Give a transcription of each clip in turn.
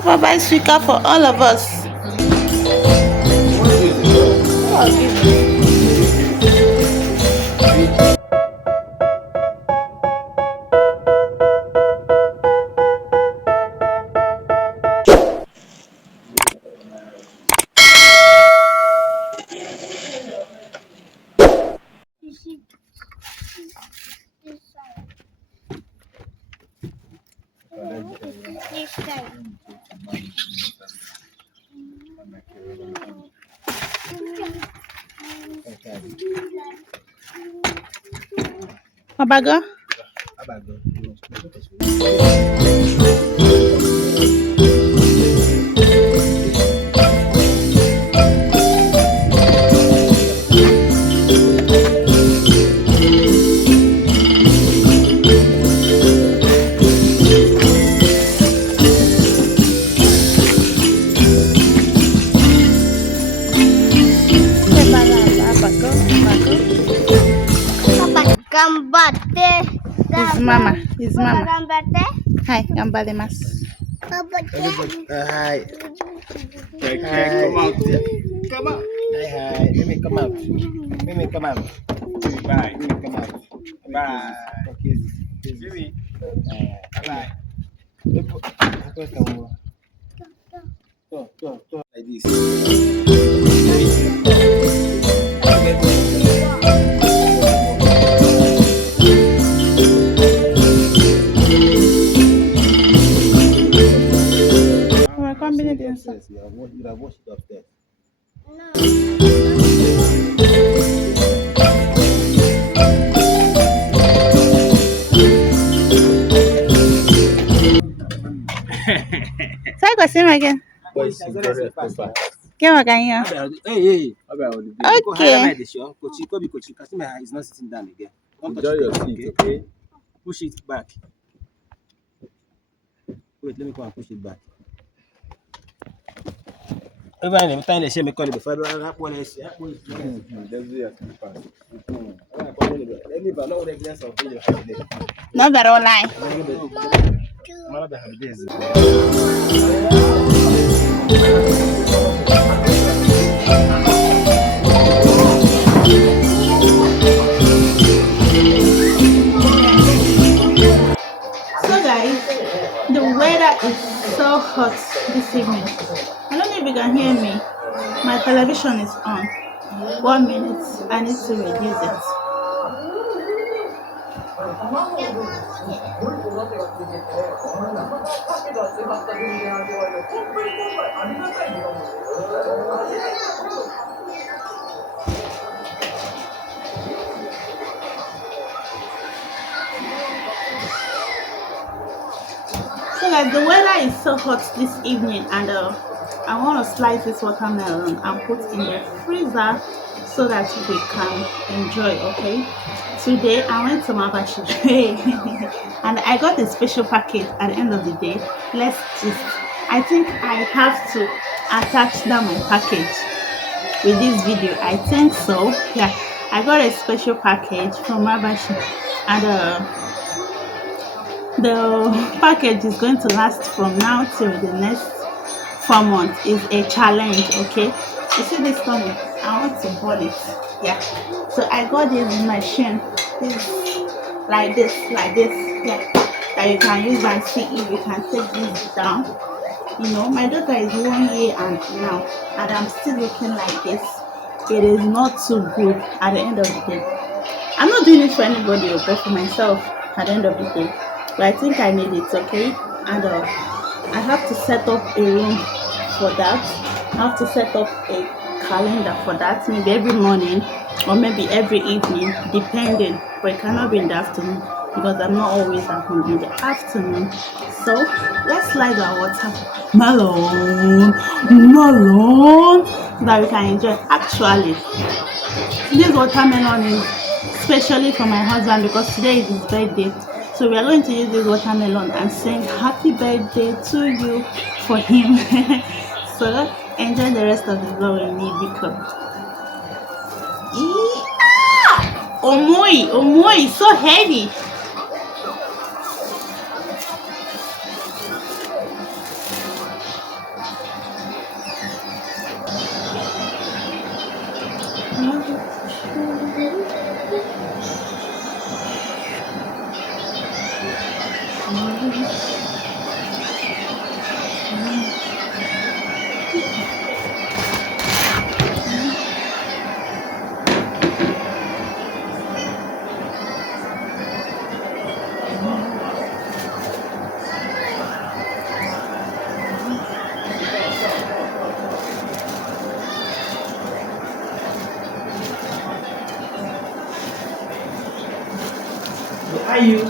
Papa buy suika for all of us. I'll give you. Abago? Gambate. His mama. His mama. Gambate. Hi, gambalemas. Hi. Come out. Come out. Hi. Let me come out. Let me come out. Bye. Let me come out. Bye. Okay. Jimmy. Bye. Like this. We're coming inside. You have washed it upstairs. Say go see him again. Boys, Papa. Get what can you? Hey. Okay. Kochi. Kasima is not sitting down again. Don't touch Enjoy it, your seat, okay? Push it back. Wait, let me come and push it back. Every time they say me call it before, that one is Let's do your slippers. No better online. So guys, the weather is so hot this evening. I don't know if you can hear me. My television is on. 1 minute. I need to reduce it. So guys, the weather is so hot this evening, and I want to slice this watermelon and put in the freezer so that we can enjoy. Okay. Today I went to Mabashi and I got a special package at the end of the day. Let's just. I think I have to attach down my package with this video. I think so. Yeah, I got a special package from Mabashi, and the package is going to last from now till the next 4 months. Is a challenge. Okay, you see this stomach, I want to boil it. Yeah, so I got this machine, this like this, yeah, that you can use and see if you can take this down. You know, my daughter is 1 year and now, and I'm still looking like this. It is not too good at the end of the day. I'm not doing it for anybody, but for myself at the end of the day. But I think I need it, okay? And I have to set up a room for that. I have to set up a calendar for that, maybe every morning or maybe every evening, depending. But it cannot be in the afternoon because I'm not always at home in the afternoon. So let's slide our watermelon, so that we can enjoy. Actually, this watermelon is specially for my husband because today is his birthday. So we are going to use this watermelon and sing happy birthday to you for him. So enjoy the rest of the vlog with me because Omoi, so heavy. are you?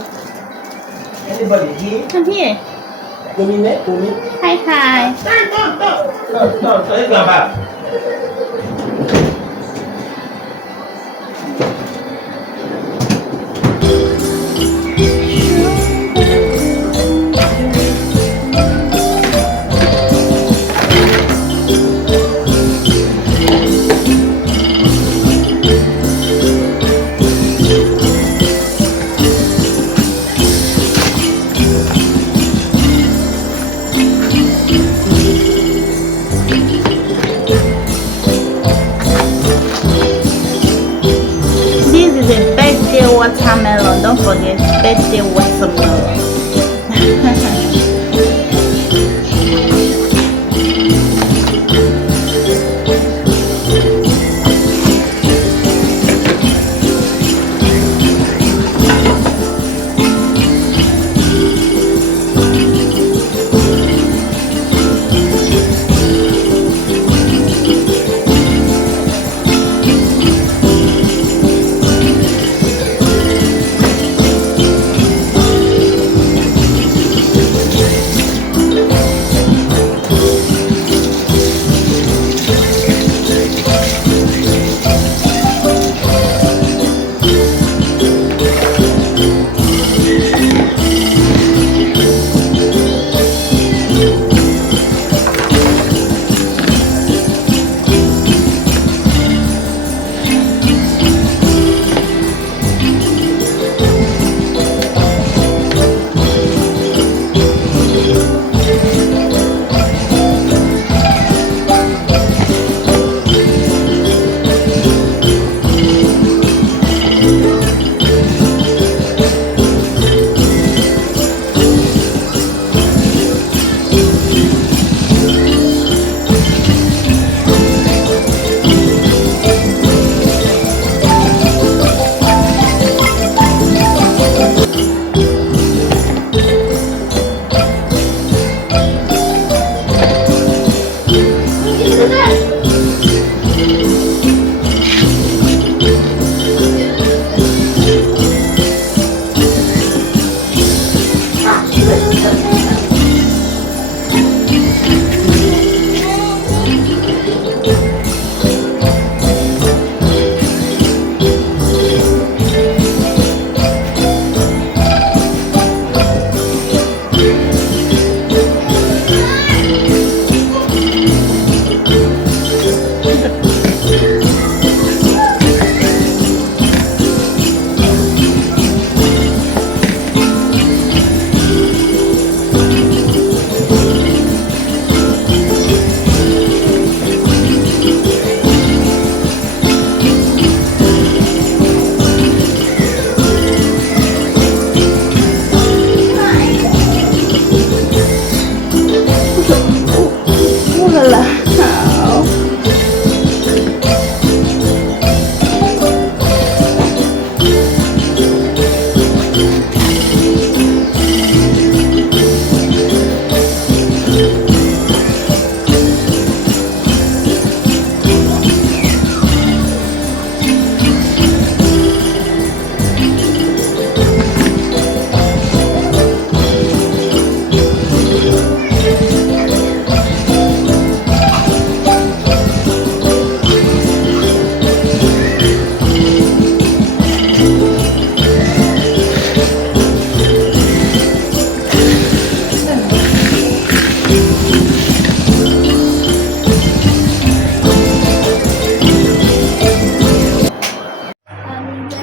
Anybody here? I'm here. Come in there, come in. Hi, hi. No, let's go back. This is a birthday watermelon. Don't forget, birthday watermelon.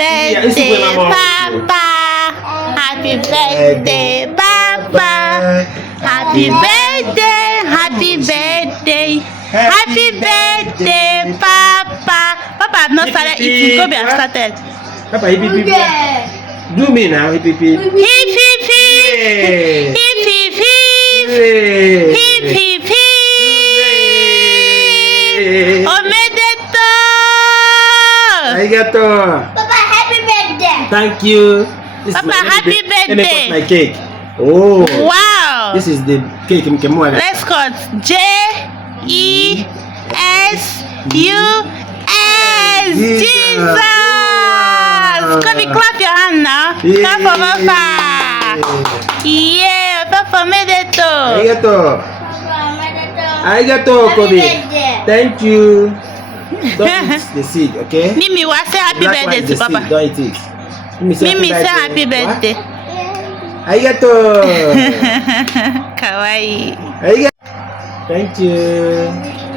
Birthday, Papa. Happy birthday, Papa. Happy birthday, happy birthday. Happy birthday, Papa. Papa, I've not started eating. Kobe, I've started. Papa, hip hip hip. Do me now, hip hip hip. Hip, hip, hip. Hip, hip, hip. Hip, hip, hip. Omedeto. Arigato. Papa, happy birthday. Thank you. This Papa, is my happy Let me birthday. cut my cake. Oh. Wow. This is the cake. Let's cut J-E-S-U-S. Jesus. Yes, Kobe, clap your hand now. Clap for Papa. Yeah, Papa made it too. Arigato. Arigato, Kobe. Thank you. Don't eat the seed, okay? Mimi, what say happy Black one birthday is to the Papa? seed, don't eat it. Mimi, say happy What? birthday. Arigato. Kawaii. Arigato. Thank you.